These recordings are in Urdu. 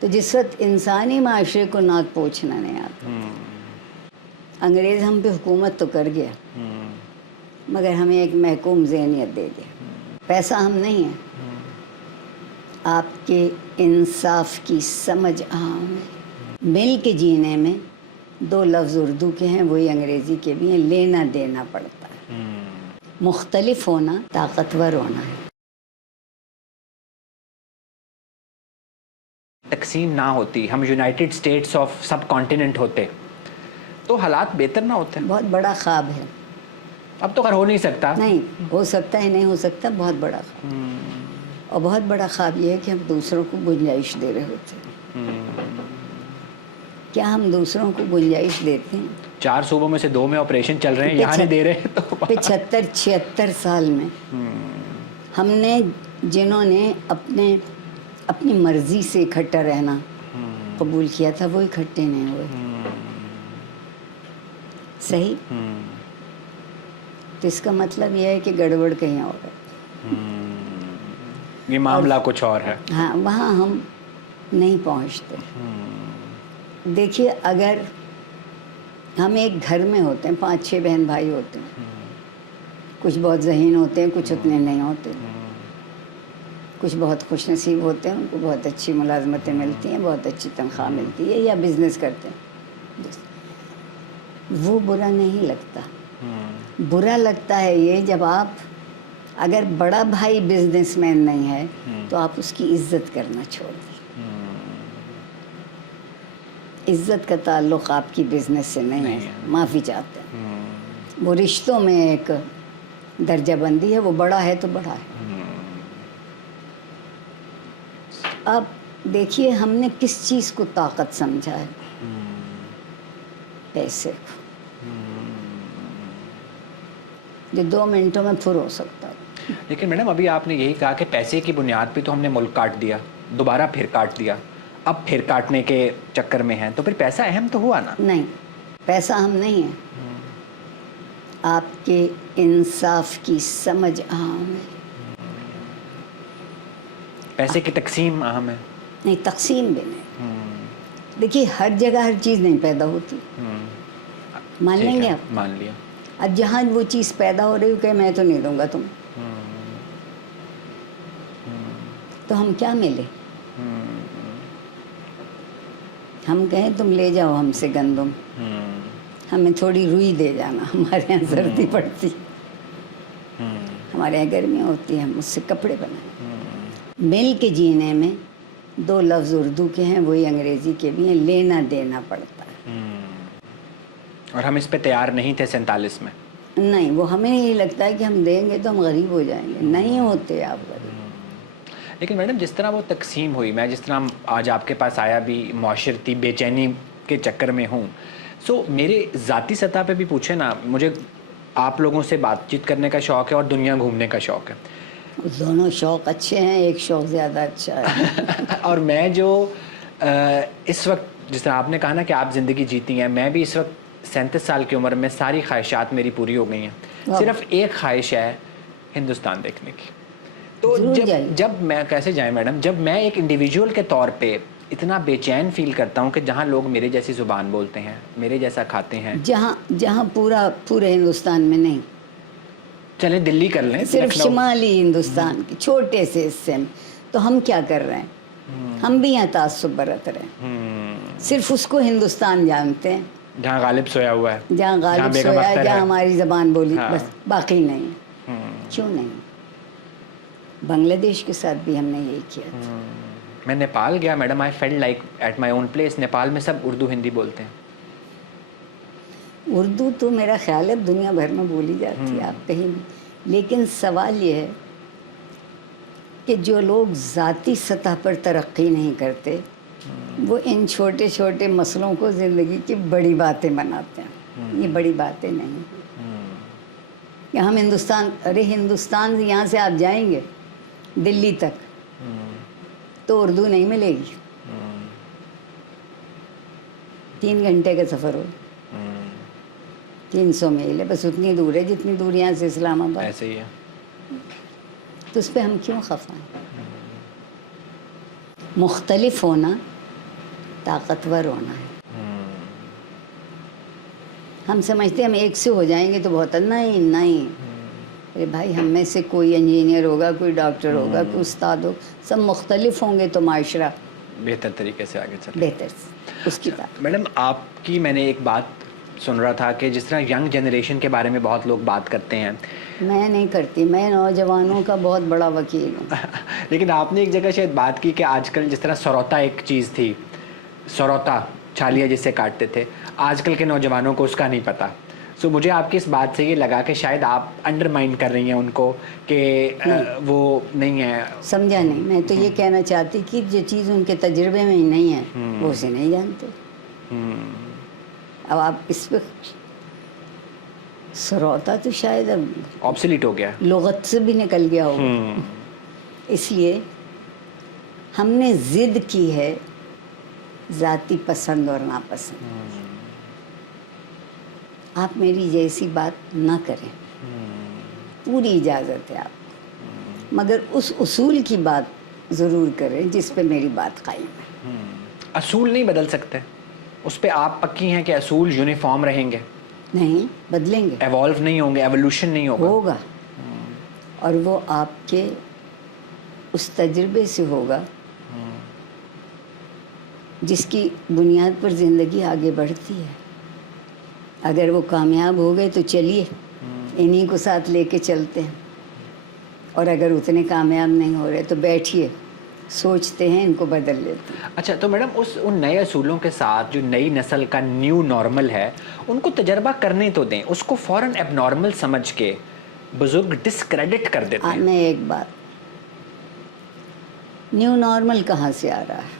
تو جس وقت انسانی معاشرے کو ناک پوچھنا نہیں آتا. انگریز ہم پہ حکومت تو کر گیا مگر ہمیں ایک محکوم ذہنیت دے دیا. پیسہ ہم نہیں ہیں, آپ کے انصاف کی سمجھ عام ہے. مل کے جینے میں 2 لفظ اردو کے ہیں, وہی انگریزی کے بھی ہیں. لینا دینا پڑتا ہے. مختلف ہونا طاقتور ہونا ہے. تقسیم نہ ہوتی, ہم United States of sub continent ہوتے تو حالات بہتر نہ ہوتے. بہت بڑا خواب ہے. اب تو خیر ہو نہیں سکتا. نہیں ہو سکتا ہے, نہیں ہو سکتا. بہت بڑا خواب. اور بہت بڑا خواب یہ ہے کہ ہم دوسروں کو گنجائش دے رہے ہوتے ہیں. کیا ہم دوسروں کو گنجائش دیتے ہیں؟ 4 صوبوں میں سے 2 میں آپریشن چل رہے ہیں, یہاں نہیں دے رہے. تو 75-76 سال میں ہم نے, جنہوں نے اپنی مرضی سے اکٹھا رہنا قبول کیا تھا, وہ اکٹھے نہیں ہوئے. صحیح. تو اس کا مطلب یہ ہے کہ گڑبڑ کہیں اور ہے. یہ معاملہ کچھ اور ہے. ہاں, وہاں ہم نہیں پہنچتے. دیکھیے, اگر ہم ایک گھر میں ہوتے ہیں, 5-6 بہن بھائی ہوتے ہیں, کچھ بہت ذہین ہوتے ہیں, کچھ اتنے نہیں ہوتے. کچھ بہت خوش نصیب ہوتے ہیں, ان کو بہت اچھی ملازمتیں ملتی ہیں, بہت اچھی تنخواہ ملتی ہے, یا بزنس کرتے ہیں. وہ برا نہیں لگتا. برا لگتا ہے یہ جب آپ, اگر بڑا بھائی بزنس مین نہیں ہے تو آپ اس کی عزت کرنا چھوڑ دیں. عزت کا تعلق آپ کی بزنس سے نہیں ہے. معافی چاہتے ہیں. وہ رشتوں میں ایک درجہ بندی ہے, وہ بڑا ہے تو بڑا ہے. اب دیکھیے, ہم نے کس چیز کو طاقت سمجھا ہے؟ پیسے کو, جو 2 منٹوں میں پھر ہو سکتا ہے. لیکن میڈم ابھی آپ نے یہی کہا کہ پیسے کی بنیاد پہ تو ہم نے ملک کاٹ دیا, دوبارہ پھر کاٹ دیا, اب پھر کاٹنے کے چکر میں ہیں, تو پھر پیسہ اہم تو ہوا نا. نہیں, پیسہ ہم نہیں ہیں. آپ کے انصاف کی سمجھ عام ہے. پیسے کی تقسیم اہم ہے. نہیں, تقسیم بھی نہیں. دیکھیے, ہر جگہ ہر چیز نہیں پیدا ہوتی. مان لیں گے آپ؟ مان لیا. اب جہاں وہ چیز پیدا ہو رہی ہو کہ میں تو نہیں دوں گا تم, تو ہم کیا ملے؟ ہم کہیں تم لے جاؤ ہم سے گندم, ہمیں تھوڑی روئی دے جانا. ہمارے یہاں سردی پڑتی, ہمارے یہاں گرمی ہوتی ہے, ہم اس سے کپڑے بنائیں. مل کے جینے میں 2 لفظ اردو کے ہیں, وہی انگریزی کے بھی ہیں. لینا دینا پڑتا ہے. اور ہم اس پہ تیار نہیں تھے 47 میں. نہیں, وہ ہمیں یہ لگتا ہے کہ ہم دیں گے تو ہم غریب ہو جائیں گے. نہیں ہوتے آپ غریب. لیکن میڈم جس طرح وہ تقسیم ہوئی, میں جس طرح آج آپ کے پاس آیا بھی معاشرتی بے چینی کے چکر میں ہوں, سو میرے ذاتی سطح پہ بھی پوچھے نا, مجھے آپ لوگوں سے بات چیت کرنے کا شوق ہے اور دنیا گھومنے کا شوق ہے. دونوں شوق اچھے ہیں, ایک شوق زیادہ اچھا ہے. اور میں جو اس وقت, جس طرح آپ نے کہا نا کہ آپ زندگی جیتی ہیں, میں بھی اس وقت 37 سال کی عمر میں ساری خواہشات میری پوری ہو گئی ہیں. صرف ایک خواہش ہے, ہندوستان دیکھنے کی. تو جب میں, کیسے جائیں میڈم, جب میں ایک انڈیویجول کے طور پہ اتنا بے چین فیل کرتا ہوں کہ جہاں لوگ میرے جیسی زبان بولتے ہیں, میرے جیسا کھاتے ہیں, جہاں پورے ہندوستان میں نہیں, چلیں دلی کر لیں, صرف شمالی ہندوستان کے چھوٹے سے حصے میں, تو ہم کیا کر رہے ہیں؟ ہم بھی یہاں تعصب برت رہے ہیں. صرف اس کو ہندوستان جانتے ہیں جہاں غالب سویا ہوا ہے, جہاں غالب سویا ہے, جہاں ہماری زبان بولی, ہاں. بس باقی نہیں. کیوں نہیں؟ بنگلہ دیش کے ساتھ بھی ہم نے یہی کیا تھا. میں نیپال گیا madam, I felt like at my own place. Nepal میں سب اردو ہندی بولتے ہیں. اردو تو میرا خیال ہے دنیا بھر میں بولی جاتی ہے, آپ کہیں بھی. لیکن سوال یہ ہے کہ جو لوگ ذاتی سطح پر ترقی نہیں کرتے, وہ ان چھوٹے چھوٹے مسئلوں کو زندگی کی بڑی باتیں بناتے ہیں. یہ بڑی باتیں نہیں ہیں. کہ ہم ہندوستان سے, یہاں سے آپ جائیں گے دلی تک تو اردو نہیں ملے گی. 3 گھنٹے کا سفر ہو, 300 میل ہے, بس اتنی دور ہے جتنی دور یہاں سے اسلام آباد. ایسے ہی ہے. تو اس پہ ہم کیوں خفا ہیں؟ مختلف ہونا طاقتور ہونا ہے. ہم سمجھتے ہیں ہم ایک سے ہو جائیں گے تو بہت. نہیں. ارے بھائی ہم میں سے کوئی انجینئر ہوگا, کوئی ڈاکٹر ہوگا, کوئی استاد ہو, سب مختلف ہوں گے تو معاشرہ بہتر طریقے سے آگے چلے. بہتر اس کی بات. میڈم آپ کی میں نے ایک بات سن رہا تھا کہ جس طرح ینگ جنریشن کے بارے میں بہت لوگ بات کرتے ہیں. میں نہیں کرتی, میں نوجوانوں کا بہت بڑا وکیل ہوں. لیکن آپ نے ایک جگہ شاید بات کی کہ آج کل جس طرح سروتا ایک چیز تھی, سروتا چھالیاں جس سے کاٹتے تھے, آج کل کے نوجوانوں کو اس کا نہیں پتہ. سو مجھے آپ کی اس بات سے یہ لگا کہ شاید آپ انڈرمائن کر رہی ہیں ان کو کہ وہ نہیں ہے. سمجھا نہیں, میں تو یہ کہنا چاہتی کہ جو چیز ان کے تجربے میں ہی نہیں ہے وہ اسے نہیں جانتے. اب آپ اس پہ سروتا تو شاید اب آبسلیٹ ہو گیا, لغت سے بھی نکل گیا ہوگا. اس لیے ہم نے ضد کی ہے ذاتی پسند اور ناپسند. آپ میری جیسی بات نہ کریں, پوری اجازت ہے آپ کو, مگر اس اصول کی بات ضرور کریں جس پہ میری بات قائم ہے. اصول نہیں بدل سکتے, اس پہ آپ پکی ہیں کہ اصول یونیفارم رہیں گے؟ نہیں بدلیں گے, ایوالو نہیں ہوں گے, ایوولوشن نہیں ہوگا. اور وہ آپ کے اس تجربے سے ہوگا جس کی بنیاد پر زندگی آگے بڑھتی ہے. اگر وہ کامیاب ہو گئے تو چلیے انہی کو ساتھ لے کے چلتے ہیں, اور اگر اتنے کامیاب نہیں ہو رہے تو بیٹھیے سوچتے ہیں ان کو بدل لیتے ہیں. اچھا, تو میڈم ان نئے اصولوں کے ساتھ جو نئی نسل کا نیو نارمل ہے ان کو تجربہ کرنے تو دیں, اس کو فوراً ایب نارمل سمجھ کے بزرگ ڈسکریڈٹ کر دیتے ہیں. میں ایک بات, نیو نارمل کہاں سے آ رہا ہے؟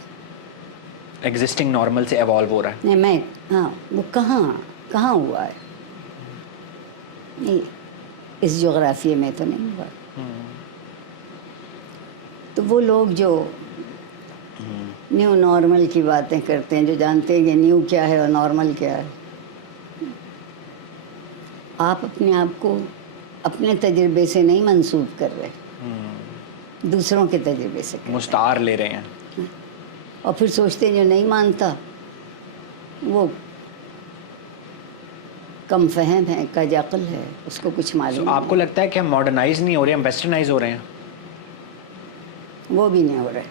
ایگزسٹنگ نارمل سے ایوالو ہو رہا ہے. نہیں ہاں, وہ کہاں ہوا ہے؟ نہیں, اس جغرافیے میں تو نہیں ہوا. تو وہ لوگ جو نیو نارمل کی باتیں کرتے ہیں, جو جانتے ہیں کہ نیو کیا ہے اور نارمل کیا ہے, آپ اپنے آپ کو اپنے تجربے سے نہیں منسوب کر رہے, دوسروں کے تجربے سے مستعار لے رہے ہیں. اور پھر سوچتے ہیں جو نہیں مانتا وہ کم فہم ہے, کج عقل ہے, اس کو کچھ معلوم نہیں. آپ کو لگتا ہے کہ ہم ماڈرنائز نہیں ہو رہے, ہم ویسٹرنائز ہو رہے ہیں؟ وہ بھی نہیں ہو رہے.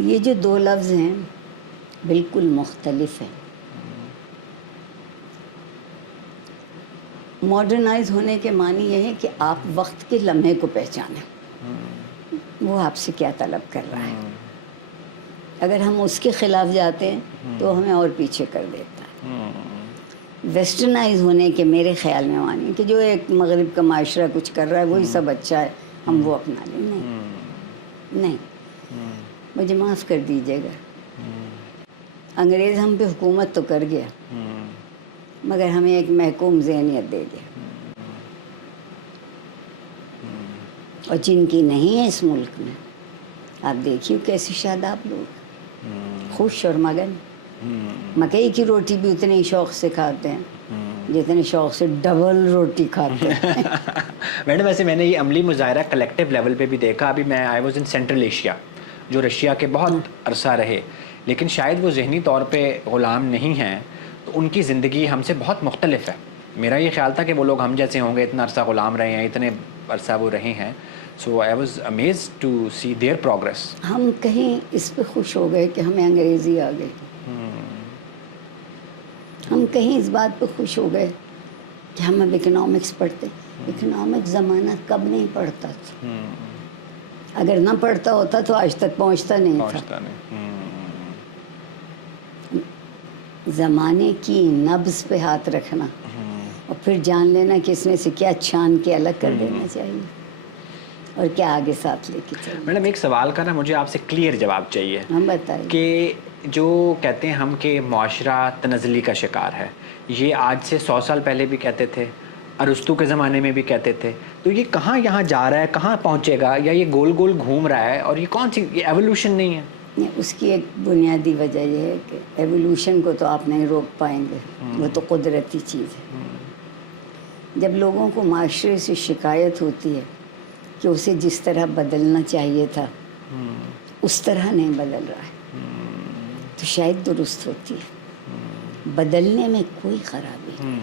یہ جو دو لفظ ہیں بالکل مختلف ہیں. ماڈرنائز ہونے کے معنی یہ ہے کہ آپ وقت کے لمحے کو پہچانیں, وہ آپ سے کیا طلب کر رہا ہے. اگر ہم اس کے خلاف جاتے ہیں تو ہمیں اور پیچھے کر دیتا ہے. ویسٹرنائز ہونے کے میرے خیال میں معنی کہ جو ایک مغرب کا معاشرہ کچھ کر رہا ہے وہی سب اچھا ہے, ہم وہ اپنا لیں. نہیں, مجھے معاف کر دیجیے گا, انگریز ہم پہ حکومت تو کر گیا مگر ہمیں ایک محکوم ذہنیت دے گیا, اور جن کی نہیں ہے اس ملک میں, آپ دیکھیے کیسے شاداب لوگ, خوش اور مگن. مکئی کی روٹی بھی اتنے ہی شوق سے کھاتے ہیں جتنے شوق سے ڈبل روٹی کھاتے ہیں. میڈم ویسے میں نے یہ عملی مظاہرہ کلیکٹیو لیول پہ بھی دیکھا. ابھی میں I was in central Asia, جو رشیا کے بہت عرصہ رہے, لیکن شاید وہ ذہنی طور پہ غلام نہیں ہیں, تو ان کی زندگی ہم سے بہت مختلف ہے. میرا یہ خیال تھا کہ وہ لوگ ہم جیسے ہوں گے, اتنا عرصہ غلام رہے ہیں, اتنے عرصہ وہ رہے ہیں. So I was amazed to see their progress. ہم کہیں اس پہ خوش ہو گئے کہ ہمیں انگریزی آ گئی, ہم کہیں اس بات پہ خوش ہو گئے کہ ہم اب اکنامکس پڑھتے. اکنامکس زمانہ کب نہیں پڑھتا تھا, اگر نہ پڑھتا ہوتا تو آج تک پہنچتا نہیں تھا. زمانے کی نبض پہ ہاتھ رکھنا اور پھر جان لینا کہ اس میں سے کیا چھان کے الگ کر دینا چاہیے اور کیا آگے ساتھ لے کے چلنا. میڈم ایک سوال کا نا مجھے آپ سے کلیئر جواب چاہیے. ہم بتائیے کہ جو کہتے ہیں ہم کہ معاشرہ تنزلی کا شکار ہے, یہ آج سے 100 سال پہلے بھی کہتے تھے, ارسطو کے زمانے میں بھی کہتے تھے, تو یہ کہاں یہاں جا رہا ہے, کہاں پہنچے گا, یا یہ گول گول گھوم رہا ہے, اور یہ کون سی, یہ ایوولوشن نہیں ہے؟ اس کی ایک بنیادی وجہ یہ ہے کہ ایوولوشن کو تو آپ نہیں روک پائیں گے, وہ تو قدرتی چیز ہے. جب لوگوں کو معاشرے سے شکایت ہوتی ہے کہ اسے جس طرح بدلنا چاہیے تھا اس طرح نہیں بدل رہا ہے تو شاید درست ہوتی ہے. بدلنے میں کوئی خرابی نہیں.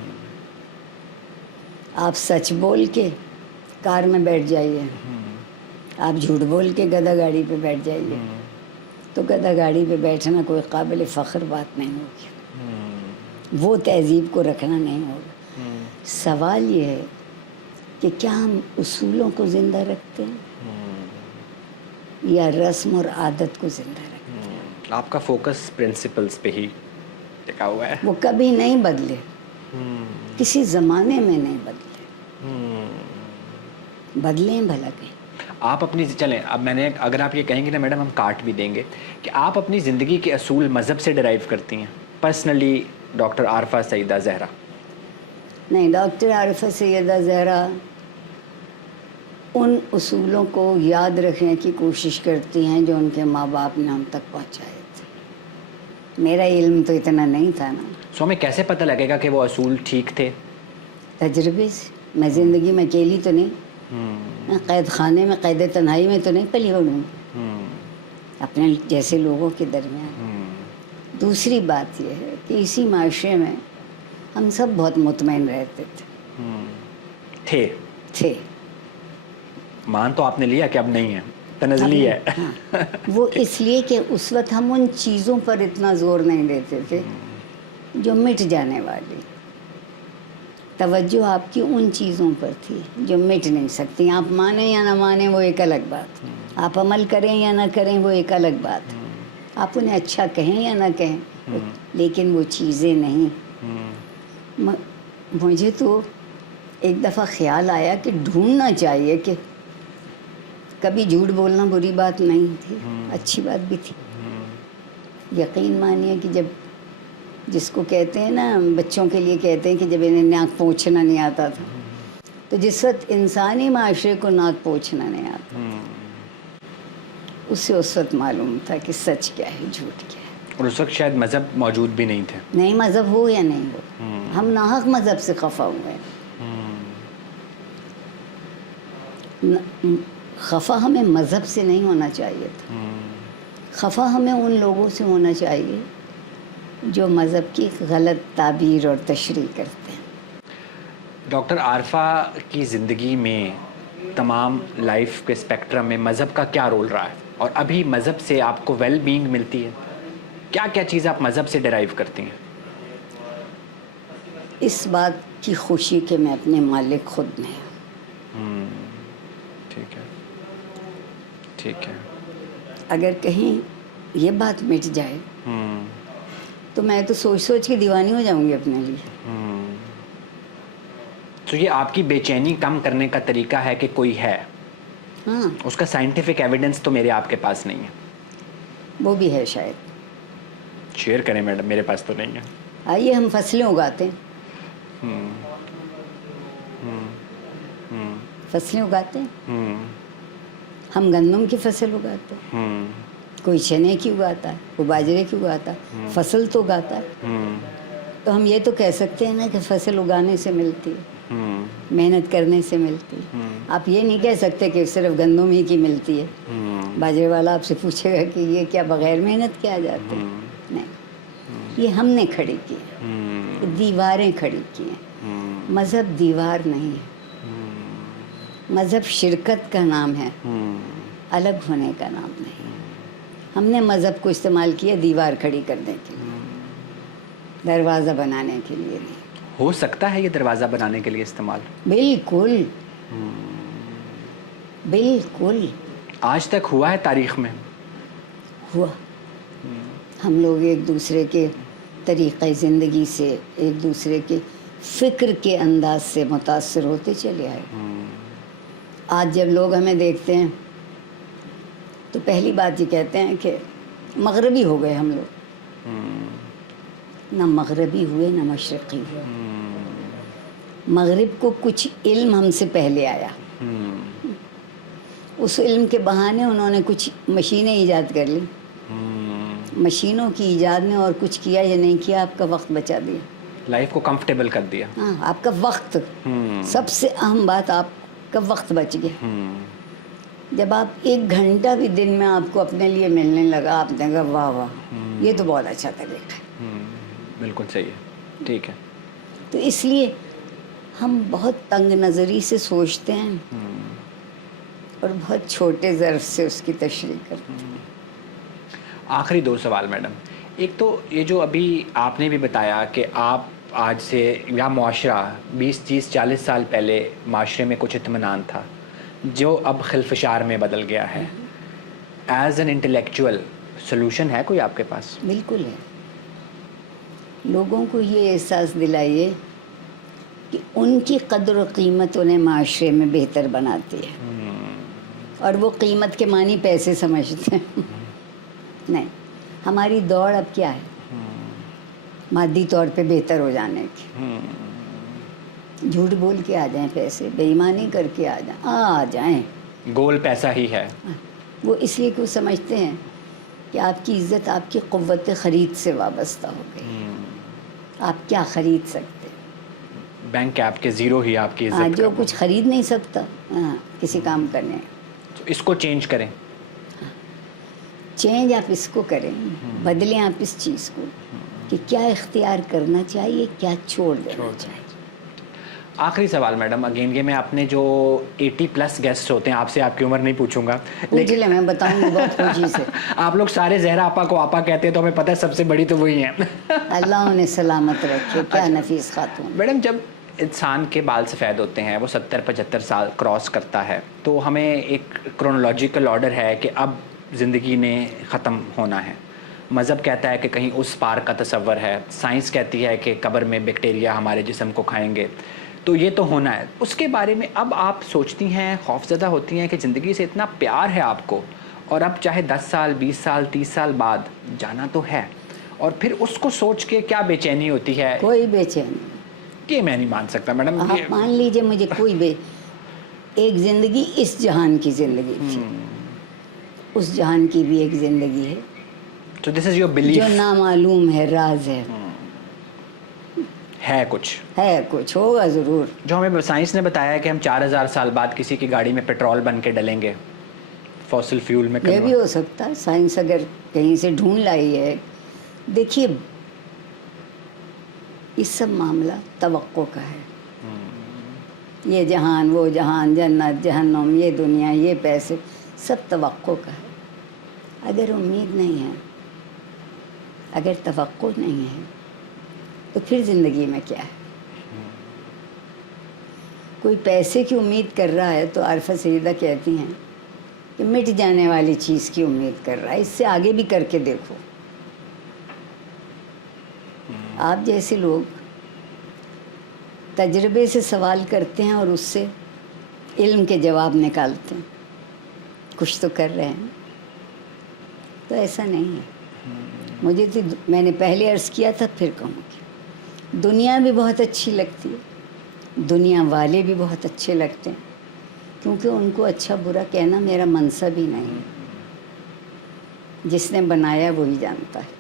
آپ سچ بول کے کار میں بیٹھ جائیے, آپ جھوٹ بول کے گدھا گاڑی پہ بیٹھ جائیے تو گدھا گاڑی پہ بیٹھنا کوئی قابل فخر بات نہیں ہوگی, وہ تہذیب کو رکھنا نہیں ہوگا. سوال یہ ہے کہ کیا ہم اصولوں کو زندہ رکھتے ہیں یا رسم اور عادت کو زندہ رکھتے ہیں. آپ کا فوکس پرنسپلز پہ ہی ٹکا ہوا ہے. وہ کبھی نہیں بدلے, کسی زمانے میں نہیں بدلے. بدلیں بھلا کہیں. آپ اپنی چلیں اب میں نے اگر آپ یہ کہیں گے نا میڈم ہم کاٹ بھی دیں گے کہ آپ اپنی زندگی کے اصول مذہب سے ڈرائیو کرتی ہیں. Personally doctor Arifa Saeeda Zahra. نہیں, ڈاکٹر عارفہ سیدہ زہرا ان اصولوں کو یاد رکھنے کی کوشش کرتی ہیں جو ان کے ماں باپ نے ہم تک پہنچائے تھے. میرا علم تو اتنا نہیں تھا نا. سو ہمیں کیسے پتہ لگے گا کہ وہ اصول ٹھیک تھے؟ تجربے سے. میں زندگی میں اکیلی تو نہیں, میں قید خانے میں قید تنہائی میں تو نہیں پلی بڑھوں, اپنے جیسے لوگوں کے درمیان. دوسری بات یہ ہے کہ اسی معاشرے میں ہم سب بہت مطمئن رہتے تھے. مان تو آپ نے لیا کہ اب نہیں ہے, تنزلی ہے. ہاں, وہ اس لیے کہ اس وقت ہم ان چیزوں پر اتنا زور نہیں دیتے تھے جو مٹ جانے والی. توجہ آپ کی ان چیزوں پر تھی جو مٹ نہیں سکتی. آپ مانیں یا نہ مانیں وہ ایک الگ بات, آپ عمل کریں یا نہ کریں وہ ایک الگ بات, آپ انہیں اچھا کہیں یا نہ کہیں, لیکن وہ چیزیں نہیں. مجھے تو ایک دفعہ خیال آیا کہ ڈھونڈنا چاہیے کہ کبھی جھوٹ بولنا بری بات نہیں تھی, اچھی بات بھی تھی. یقین مانیے کہ جب جس کو کہتے ہیں نا, بچوں کے لیے کہتے ہیں کہ جب انہیں ناک پوچھنا نہیں آتا تھا, تو جس وقت انسانی معاشرے کو ناک پوچھنا نہیں آتا اسے اس وقت معلوم تھا کہ سچ کیا ہے, جھوٹ کیا ہے. اور اس وقت شاید مذہب موجود بھی نہیں تھے. نہیں, مذہب ہو یا نہیں ہو, ہم ناحق مذہب سے خفا ہوئے ہیں. خفا ہمیں مذہب سے نہیں ہونا چاہیے تھا, خفا ہمیں ان لوگوں سے ہونا چاہیے جو مذہب کی غلط تعبیر اور تشریح کرتے ہیں. ڈاکٹر عارفہ کی زندگی میں تمام لائف کے اسپیکٹرم میں مذہب کا کیا رول رہا ہے, اور ابھی مذہب سے آپ کو ویل بینگ ملتی ہے؟ کیا کیا چیز آپ مذہب سے ڈرائیو کرتی ہیں؟ اس بات کی خوشی کہ میں اپنے مالک خود نہیں ہوں. ٹھیک ہے, ٹھیک ہے. اگر کہیں یہ بات مٹ جائے تو میں تو سوچ سوچ کے دیوانی ہو جاؤں گی اپنے لیے. تو یہ آپ کی بے چینی کم کرنے کا طریقہ ہے کہ کوئی ہے؟ ہاں, اس کا سائنٹیفک ایویڈنس تو میرے آپ کے پاس نہیں ہے. وہ بھی ہے شاید. شیئر کریں میڈم, میرے پاس تو نہیں ہے. آئیے ہم فصلیں اگاتے ہیں. فصلیں اگاتے ہیں, ہم گندم کی فصل اگاتے ہیں, کوئی چنے کی اگاتا ہے, کوئی باجرے کی اگاتا ہے, فصل تو اگاتا ہے. تو ہم یہ تو کہہ سکتے ہیں نا کہ فصل اگانے سے ملتی ہے, محنت کرنے سے ملتی ہے. آپ یہ نہیں کہہ سکتے کہ صرف گندم ہی کی ملتی ہے. باجرے والا آپ سے پوچھے گا کہ یہ کیا بغیر محنت کے آ جاتے ہیں؟ نہیں, یہ ہم نے کھڑی کی ہے, دیواریں کھڑی کی ہیں. مذہب دیوار نہیں ہے, مذہب شرکت کا نام ہے, الگ ہونے کا نام نہیں. ہم نے مذہب کو استعمال کیا دیوار کھڑی کرنے کے لیے, دروازہ بنانے کے لیے نہیں. ہو سکتا ہے یہ دروازہ بنانے کے لیے استعمال؟ بالکل, بالکل. آج تک ہوا ہے تاریخ میں؟ ہوا. ہم لوگ ایک دوسرے کے طریقۂ زندگی سے, ایک دوسرے کے فکر کے انداز سے متاثر ہوتے چلے آئے. آج جب لوگ ہمیں دیکھتے ہیں تو پہلی بات یہ کہتے ہیں کہ مغربی ہو گئے ہم لوگ. نہ مغربی ہوئے نہ مشرقی ہوئے. مغرب کو کچھ علم ہم سے پہلے آیا, اس علم کے بہانے انہوں نے کچھ مشینیں ایجاد کر لی. مشینوں کی ایجاد نے اور کچھ کیا یا نہیں کیا, آپ کا وقت بچا دیا, لائف کو کمفرٹیبل کر دیا. ہاں, آپ کا وقت, سب سے اہم بات, آپ کا وقت بچ گیا. جب آپ 1 گھنٹہ بھی دن میں آپ کو اپنے لیے ملنے لگا، آپ نے کہا واہ واہ یہ تو بہت اچھا طریقہ ہے. بالکل صحیح ہے. ٹھیک ہے. تو اس لیے ہم بہت تنگ نظری سے سوچتے ہیں اور بہت چھوٹے ظرف سے اس کی تشریح کرتے ہیں. آخری 2 سوال میڈم. ایک تو یہ جو ابھی آپ نے بھی بتایا کہ آپ آج سے یا معاشرہ 20 30 40 سال پہلے معاشرے میں کچھ اطمینان تھا جو اب خلفشار میں بدل گیا ہے. ایز این انٹلیکچوئل سلوشن ہے کوئی آپ کے پاس؟ بالکل ہے. لوگوں کو یہ احساس دلائیے کہ ان کی قدر و قیمت انہیں معاشرے میں بہتر بناتی ہے، اور وہ قیمت کے معنی پیسے سمجھتے ہیں. نہیں، ہماری دوڑ اب کیا ہے؟ مادی طور پہ بہتر ہو جانے کی. جھوٹ بول کے آ جائیں پیسے، بے ایمانی کر کے آ جائیں. گول پیسہ ہی ہے. وہ اس لیے کیوں سمجھتے ہیں کہ آپ کی عزت آپ کی قوت خرید سے وابستہ ہو گئی. آپ کیا خرید سکتے؟ بینک آپ کے زیرو ہی آپ کی عزت جو کا. کچھ خرید نہیں سکتا کسی کام کرنے. اس کو چینج کریں. چینج آپ اس کو کریں، بدلیں آپ اس چیز کو کہ کیا اختیار کرنا چاہیے، کیا چھوڑ دینا چاہیے. آخری سوال میڈم، اگین یہ میں اپنے جو 80+ گیسٹ ہوتے ہیں آپ سے آپ کی عمر نہیں پوچھوں گا، پوچھ لیں، میں بتاؤں گی بہت خوشی سے. آپ لوگ سارے زہرا آپا کو آپا کہتے ہیں تو ہمیں پتہ ہے سب سے بڑی تو وہی ہیں. اللہ انہیں سلامت رکھے. کیا نفیس خاتون. میڈم جب انسان کے بال سفید ہوتے ہیں، وہ 70 75 سال کراس کرتا ہے، تو ہمیں ایک کرونالوجیکل آرڈر ہے کہ اب زندگی نے ختم ہونا ہے. مذہب کہتا ہے کہ کہیں اس پار کا تصور ہے، سائنس کہتی ہے کہ قبر میں بیکٹیریا ہمارے جسم کو کھائیں گے. تو یہ تو ہونا ہے. اس کے بارے میں اب آپ سوچتی ہیں، خوفزدہ ہوتی ہیں کہ زندگی سے اتنا پیار ہے آپ کو، اور اب چاہے 10 سال 20 سال 30 سال بعد جانا تو ہے، اور پھر اس کو سوچ کے کیا بے چینی ہوتی ہے؟ کوئی بے چینی. یہ میں نہیں مان سکتا میڈم. آپ مان لیجئے مجھے کوئی ایک زندگی اس جہان کی زندگی تھی، اس جہان کی بھی ایک زندگی ہے. So this is your belief. جو نامعلوم ہے، راز ہے. ہے کچھ ہوگا ضرور. جو ہمیں سائنس نے بتایا ہے کہ ہم 4000 سال بعد کسی کی گاڑی میں پیٹرول بن کے ڈلیں گے، فوسل فیول میں. یہ بھی ہو سکتا ہے، سائنس اگر کہیں سے ڈھونڈ لائی ہے. دیکھیے یہ سب معاملہ توقع کا ہے. یہ جہان، وہ جہان، جنت جہنم، یہ دنیا، یہ پیسے، سب توقع کا ہے. اگر امید نہیں ہے، اگر توقع نہیں ہے، تو پھر زندگی میں کیا ہے؟ کوئی پیسے کی امید کر رہا ہے تو عارفہ سیدہ کہتی ہیں کہ مٹ جانے والی چیز کی امید کر رہا ہے، اس سے آگے بھی کر کے دیکھو. آپ جیسے لوگ تجربے سے سوال کرتے ہیں اور اس سے علم کے جواب نکالتے ہیں، کچھ تو کر رہے ہیں. تو ایسا نہیں ہے. مجھے تو میں نے پہلے عرض کیا تھا، پھر کہوں گی، دنیا بھی بہت اچھی لگتی ہے، دنیا والے بھی بہت اچھے لگتے ہیں، کیونکہ ان کو اچھا برا کہنا میرا منصب ہی نہیں ہے. جس نے بنایا وہی جانتا ہے.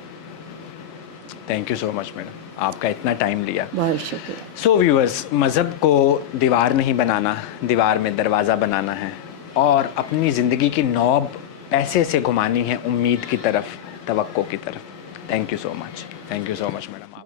Thank you so much madam, آپ کا اتنا ٹائم لیا. بہت شکریہ. سو ویورز، مذہب کو دیوار نہیں بنانا، دیوار میں دروازہ بنانا ہے، اور اپنی زندگی کی نوب پیسے سے گھمانی ہے امید کی طرف، توقع کی طرف. Thank you so much madam.